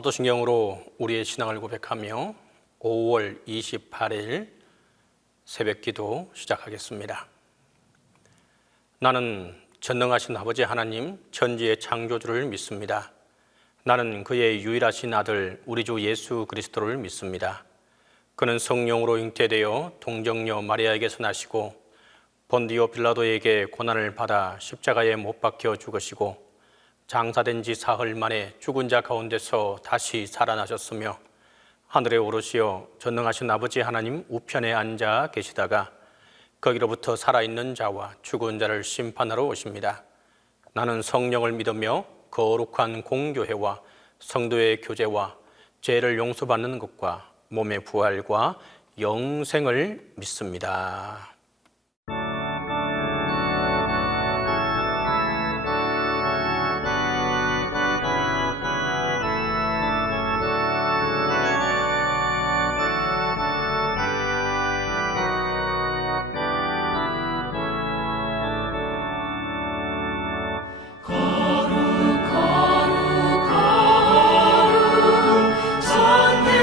사도신경으로 우리의 신앙을 고백하며 5월 28일 새벽기도 시작하겠습니다. 나는 전능하신 아버지 하나님 천지의 창조주를 믿습니다. 나는 그의 유일하신 아들 우리 주 예수 그리스도를 믿습니다. 그는 성령으로 잉태되어 동정녀 마리아에게서 나시고 본디오 빌라도에게 고난을 받아 십자가에 못 박혀 죽으시고 장사된 지 사흘 만에 죽은 자 가운데서 다시 살아나셨으며 하늘에 오르시어 전능하신 아버지 하나님 우편에 앉아 계시다가 거기로부터 살아있는 자와 죽은 자를 심판하러 오십니다. 나는 성령을 믿으며 거룩한 공교회와 성도의 교제와 죄를 용서받는 것과 몸의 부활과 영생을 믿습니다.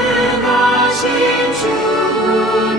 전능하신 주님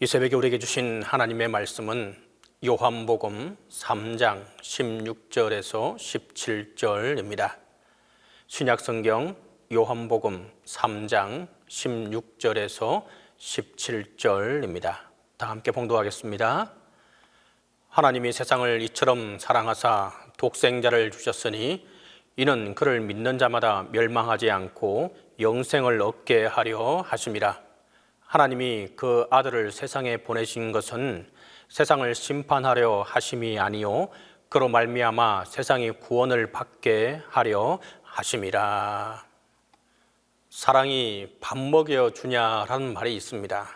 이 새벽에 우리에게 주신 하나님의 말씀은 요한복음 3장 16절에서 17절입니다. 신약성경 요한복음 3장 16절에서 17절입니다. 다 함께 봉독하겠습니다. 하나님이 세상을 이처럼 사랑하사 독생자를 주셨으니 이는 그를 믿는 자마다 멸망하지 않고 영생을 얻게 하려 하심이라. 하나님이 그 아들을 세상에 보내신 것은 세상을 심판하려 하심이 아니요 그로 말미암아 세상이 구원을 받게 하려 하심이라. 사랑이 밥 먹여 주냐라는 말이 있습니다.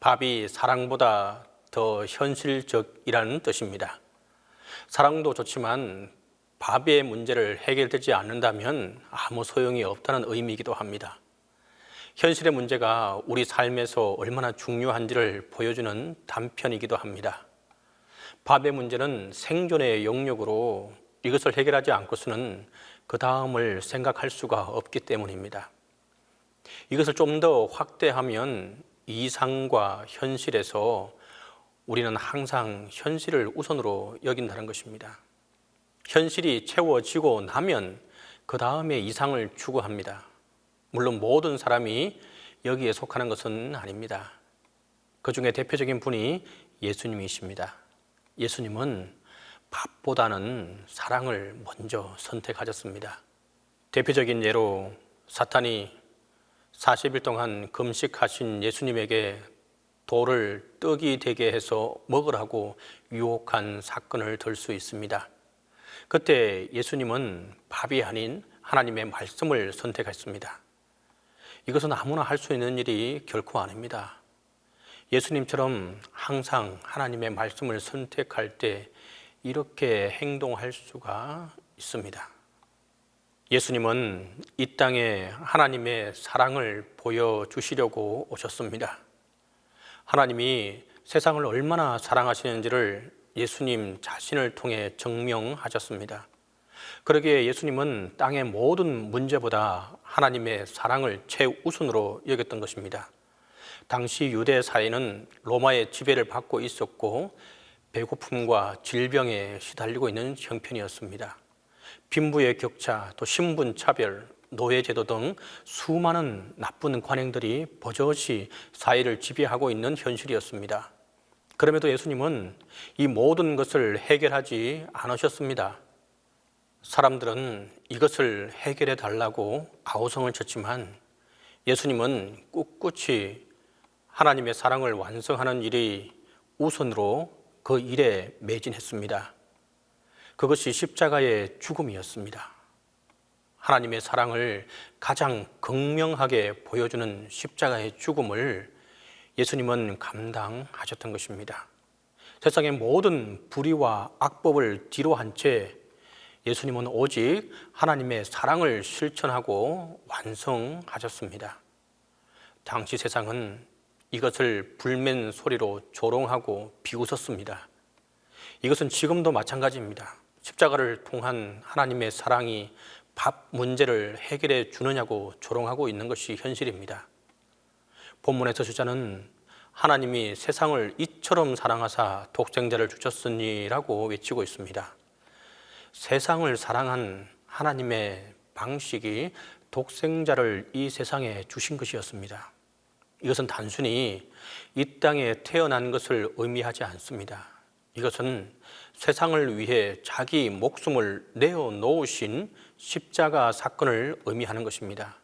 밥이 사랑보다 더 현실적이라는 뜻입니다. 사랑도 좋지만 밥의 문제를 해결되지 않는다면 아무 소용이 없다는 의미이기도 합니다. 현실의 문제가 우리 삶에서 얼마나 중요한지를 보여주는 단편이기도 합니다. 밥의 문제는 생존의 영역으로 이것을 해결하지 않고서는 그 다음을 생각할 수가 없기 때문입니다. 이것을 좀 더 확대하면 이상과 현실에서 우리는 항상 현실을 우선으로 여긴다는 것입니다. 현실이 채워지고 나면 그 다음에 이상을 추구합니다. 물론 모든 사람이 여기에 속하는 것은 아닙니다. 그 중에 대표적인 분이 예수님이십니다. 예수님은 밥보다는 사랑을 먼저 선택하셨습니다. 대표적인 예로 사탄이 40일 동안 금식하신 예수님에게 돌을 떡이 되게 해서 먹으라고 유혹한 사건을 들 수 있습니다. 그때 예수님은 밥이 아닌 하나님의 말씀을 선택했습니다. 이것은 아무나 할 수 있는 일이 결코 아닙니다. 예수님처럼 항상 하나님의 말씀을 선택할 때 이렇게 행동할 수가 있습니다. 예수님은 이 땅에 하나님의 사랑을 보여주시려고 오셨습니다. 하나님이 세상을 얼마나 사랑하시는지를 예수님 자신을 통해 증명하셨습니다. 그러기에 예수님은 땅의 모든 문제보다 하나님의 사랑을 최우선으로 여겼던 것입니다. 당시 유대 사회는 로마의 지배를 받고 있었고 배고픔과 질병에 시달리고 있는 형편이었습니다. 빈부의 격차, 또 신분 차별, 노예제도 등 수많은 나쁜 관행들이 버젓이 사회를 지배하고 있는 현실이었습니다. 그럼에도 예수님은 이 모든 것을 해결하지 않으셨습니다. 사람들은 이것을 해결해 달라고 아우성을 쳤지만 예수님은 꿋꿋이 하나님의 사랑을 완성하는 일이 우선으로 그 일에 매진했습니다. 그것이 십자가의 죽음이었습니다. 하나님의 사랑을 가장 극명하게 보여주는 십자가의 죽음을 예수님은 감당하셨던 것입니다. 세상의 모든 불의와 악법을 뒤로 한 채 예수님은 오직 하나님의 사랑을 실천하고 완성하셨습니다. 당시 세상은 이것을 불맨 소리로 조롱하고 비웃었습니다. 이것은 지금도 마찬가지입니다. 십자가를 통한 하나님의 사랑이 밥 문제를 해결해 주느냐고 조롱하고 있는 것이 현실입니다. 본문에서 저자는 하나님이 세상을 이처럼 사랑하사 독생자를 주셨으니라고 외치고 있습니다. 세상을 사랑한 하나님의 방식이 독생자를 이 세상에 주신 것이었습니다. 이것은 단순히 이 땅에 태어난 것을 의미하지 않습니다. 이것은 세상을 위해 자기 목숨을 내어놓으신 십자가 사건을 의미하는 것입니다.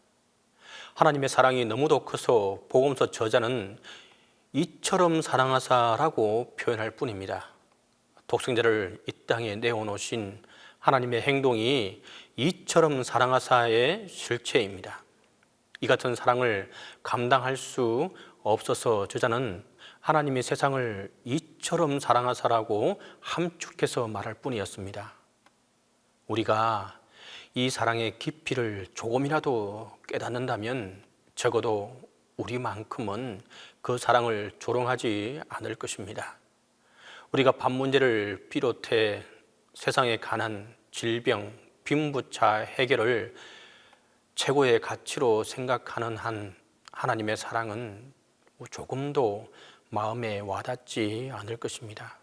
하나님의 사랑이 너무도 커서 복음서 저자는 이처럼 사랑하사라고 표현할 뿐입니다. 독생자를 이 땅에 내어놓으신 하나님의 행동이 이처럼 사랑하사의 실체입니다. 이 같은 사랑을 감당할 수 없어서 저자는 하나님이 세상을 이처럼 사랑하사라고 함축해서 말할 뿐이었습니다. 우리가 이 사랑의 깊이를 조금이라도 깨닫는다면 적어도 우리만큼은 그 사랑을 조롱하지 않을 것입니다. 우리가 밥 문제를 비롯해 세상의 가난, 질병, 빈부차 해결을 최고의 가치로 생각하는 한 하나님의 사랑은 조금도 마음에 와닿지 않을 것입니다.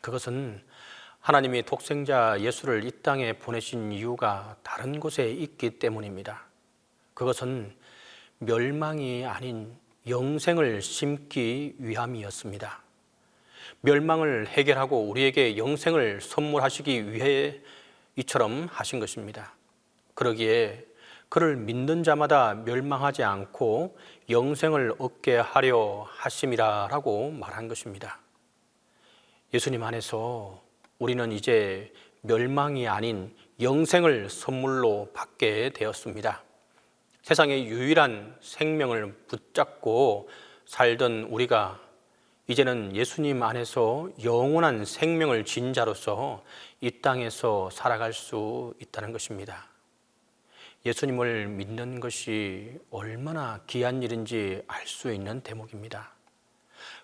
그것은 하나님이 독생자 예수를 이 땅에 보내신 이유가 다른 곳에 있기 때문입니다. 그것은 멸망이 아닌 영생을 심기 위함이었습니다. 멸망을 해결하고 우리에게 영생을 선물하시기 위해 이처럼 하신 것입니다. 그러기에 그를 믿는 자마다 멸망하지 않고 영생을 얻게 하려 하심이라라고 말한 것입니다. 예수님 안에서 우리는 이제 멸망이 아닌 영생을 선물로 받게 되었습니다. 세상의 유일한 생명을 붙잡고 살던 우리가 이제는 예수님 안에서 영원한 생명을 진 자로서 이 땅에서 살아갈 수 있다는 것입니다. 예수님을 믿는 것이 얼마나 귀한 일인지 알 수 있는 대목입니다.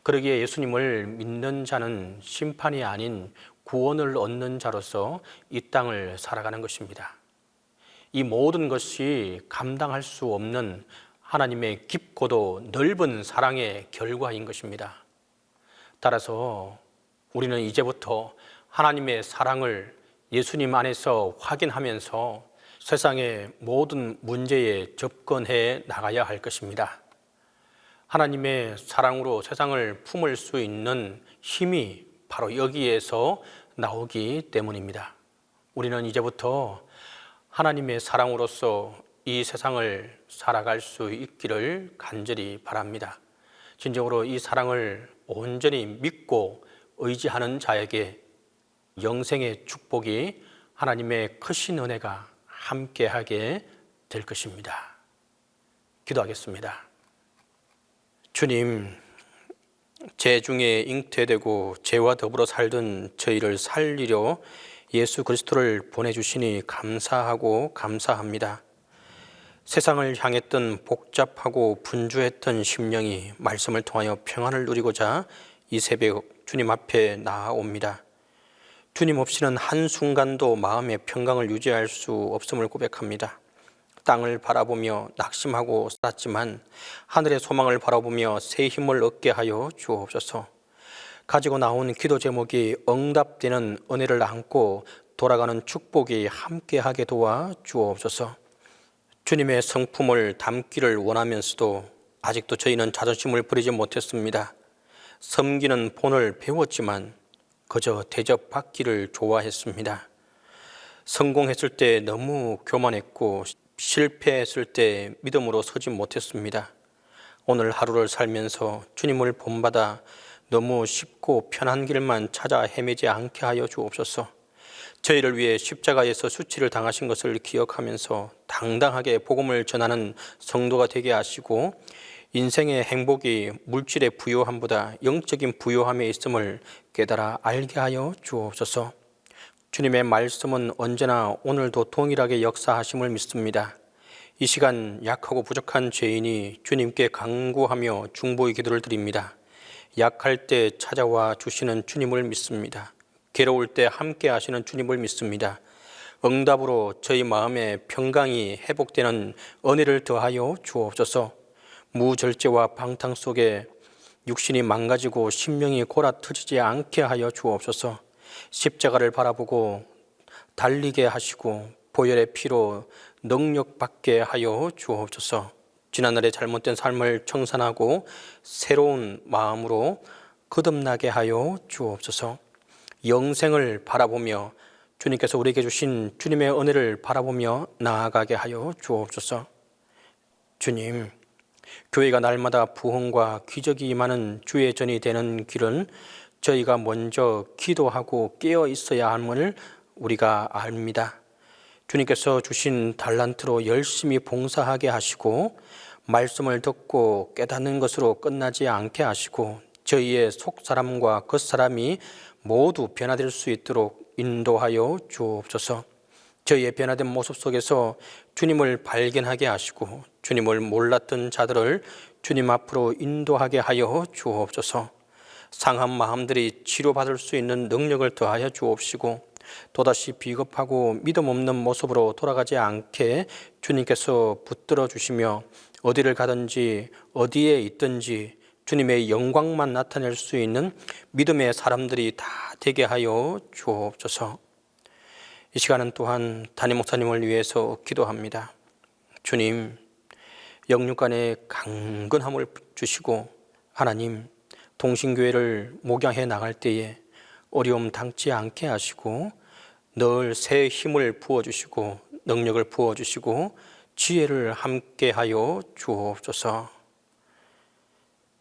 그러기에 예수님을 믿는 자는 심판이 아닌 구원을 얻는 자로서 이 땅을 살아가는 것입니다. 이 모든 것이 감당할 수 없는 하나님의 깊고도 넓은 사랑의 결과인 것입니다. 따라서 우리는 이제부터 하나님의 사랑을 예수님 안에서 확인하면서 세상의 모든 문제에 접근해 나가야 할 것입니다. 하나님의 사랑으로 세상을 품을 수 있는 힘이 바로 여기에서 나오기 때문입니다. 우리는 이제부터 하나님의 사랑으로서 이 세상을 살아갈 수 있기를 간절히 바랍니다. 진정으로 이 사랑을 온전히 믿고 의지하는 자에게 영생의 축복이 하나님의 크신 은혜가 함께하게 될 것입니다. 기도하겠습니다. 주님, 죄 중에 잉태되고 죄와 더불어 살던 저희를 살리려 예수 그리스도를 보내주시니 감사하고 감사합니다. 세상을 향했던 복잡하고 분주했던 심령이 말씀을 통하여 평안을 누리고자 이 새벽 주님 앞에 나아옵니다. 주님 없이는 한순간도 마음의 평강을 유지할 수 없음을 고백합니다. 땅을 바라보며 낙심하고 살았지만 하늘의 소망을 바라보며 새 힘을 얻게 하여 주옵소서. 가지고 나온 기도 제목이 응답되는 은혜를 안고 돌아가는 축복이 함께하게 도와 주옵소서. 주님의 성품을 담기를 원하면서도 아직도 저희는 자존심을 버리지 못했습니다. 섬기는 본을 배웠지만 그저 대접받기를 좋아했습니다. 성공했을 때 너무 교만했고 실패했을 때 믿음으로 서지 못했습니다. 오늘 하루를 살면서 주님을 본받아 너무 쉽고 편한 길만 찾아 헤매지 않게 하여 주옵소서. 저희를 위해 십자가에서 수치를 당하신 것을 기억하면서 당당하게 복음을 전하는 성도가 되게 하시고 인생의 행복이 물질의 부요함보다 영적인 부요함에 있음을 깨달아 알게 하여 주옵소서. 주님의 말씀은 언제나 오늘도 동일하게 역사하심을 믿습니다. 이 시간 약하고 부족한 죄인이 주님께 간구하며 중보의 기도를 드립니다. 약할 때 찾아와 주시는 주님을 믿습니다. 괴로울 때 함께 하시는 주님을 믿습니다. 응답으로 저희 마음의 평강이 회복되는 은혜를 더하여 주옵소서. 무절제와 방탕 속에 육신이 망가지고 심령이 골아터지지 않게 하여 주옵소서. 십자가를 바라보고 달리게 하시고 보혈의 피로 능력받게 하여 주옵소서. 지난날의 잘못된 삶을 청산하고 새로운 마음으로 거듭나게 하여 주옵소서. 영생을 바라보며 주님께서 우리에게 주신 주님의 은혜를 바라보며 나아가게 하여 주옵소서. 주님, 교회가 날마다 부흥과 기적이 임하는 주의 전이 되는 길은 저희가 먼저 기도하고 깨어 있어야 함을 우리가 압니다. 주님께서 주신 달란트로 열심히 봉사하게 하시고 말씀을 듣고 깨닫는 것으로 끝나지 않게 하시고 저희의 속사람과 겉사람이 모두 변화될 수 있도록 인도하여 주옵소서. 저희의 변화된 모습 속에서 주님을 발견하게 하시고 주님을 몰랐던 자들을 주님 앞으로 인도하게 하여 주옵소서. 상한 마음들이 치료받을 수 있는 능력을 더하여 주옵시고 또다시 비겁하고 믿음 없는 모습으로 돌아가지 않게 주님께서 붙들어 주시며 어디를 가든지 어디에 있든지 주님의 영광만 나타낼 수 있는 믿음의 사람들이 다 되게 하여 주옵소서. 이 시간은 또한 담임 목사님을 위해서 기도합니다. 주님, 영육간의 강건함을 주시고 하나님, 동신교회를 목양해 나갈 때에 어려움 당치 않게 하시고 늘 새 힘을 부어주시고 능력을 부어주시고 지혜를 함께하여 주옵소서.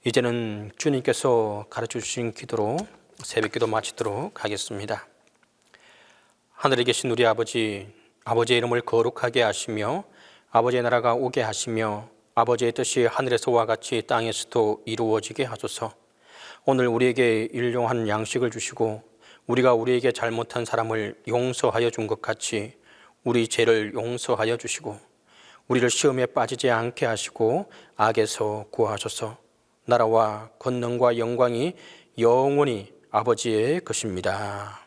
이제는 주님께서 가르쳐 주신 기도로 새벽기도 마치도록 하겠습니다. 하늘에 계신 우리 아버지, 아버지의 이름을 거룩하게 하시며 아버지의 나라가 오게 하시며 아버지의 뜻이 하늘에서와 같이 땅에서도 이루어지게 하소서. 오늘 우리에게 일용할 양식을 주시고 우리가 우리에게 잘못한 사람을 용서하여 준 것 같이 우리 죄를 용서하여 주시고 우리를 시험에 빠지지 않게 하시고 악에서 구하소서. 나라와 권능과 영광이 영원히 아버지의 것입니다.